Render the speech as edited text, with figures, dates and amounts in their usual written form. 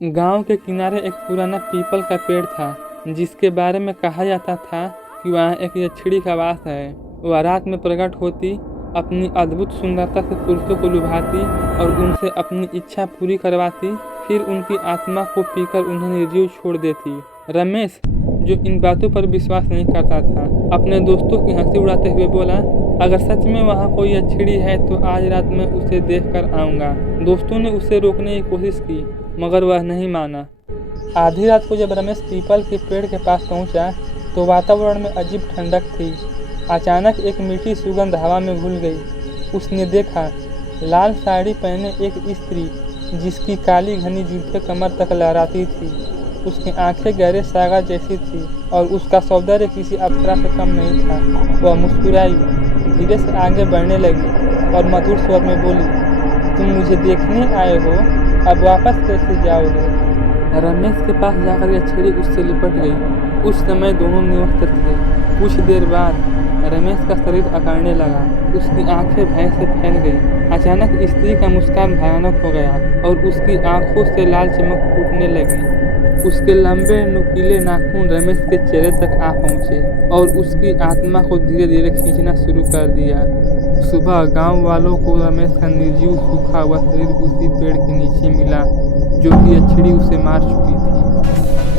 गांव के किनारे एक पुराना पीपल का पेड़ था, जिसके बारे में कहा जाता था कि वहाँ एक यक्षिणी का वास है। वह रात में प्रकट होती, अपनी अद्भुत सुंदरता से पुरुषों को लुभाती और उनसे अपनी इच्छा पूरी करवाती, फिर उनकी आत्मा को पीकर उन्हें निर्जीव छोड़ देती। रमेश, जो इन बातों पर विश्वास नहीं करता था, अपने दोस्तों की हंसी उड़ाते हुए बोला, अगर सच में वहाँ कोई यक्षिणी है तो आज रात में उसे देख कर आऊँगा। दोस्तों ने उसे रोकने की कोशिश की, मगर वह नहीं माना। आधी रात को जब रमेश पीपल के पेड़ के पास पहुंचा, तो वातावरण में अजीब ठंडक थी। अचानक एक मीठी सुगंध हवा में घुल गई। उसने देखा, लाल साड़ी पहने एक स्त्री, जिसकी काली घनी जुल्फें कमर तक लहराती थी। उसकी आंखें गहरे सागर जैसी थी और उसका सौंदर्य किसी अप्सरा से कम नहीं था। वह मुस्कुराई, धीरे से आगे बढ़ने लगी और मधुर स्वर में बोली, तुम मुझे देखने आए हो, अब वापस कैसे जाओगे? रमेश के पास जाकर यक्षिणी उससे लिपट गई। उस समय दोनों निवस्त्र थे। कुछ देर बाद रमेश का शरीर अकड़ने लगा। उसकी आंखें भय से फैल गई। अचानक स्त्री का मुस्कान भयानक हो गया और उसकी आंखों से लाल चमक फूटने लगी। उसके लंबे नुकीले नाखून रमेश के चेहरे तक आ पहुंचे और उसकी आत्मा को धीरे धीरे खींचना शुरू कर दिया। सुबह गांव वालों को रमेश का निर्जीव सूखा हुआ शरीर उसी पेड़ के नीचे मिला, जो कि यक्षिणी उसे मार चुकी थी।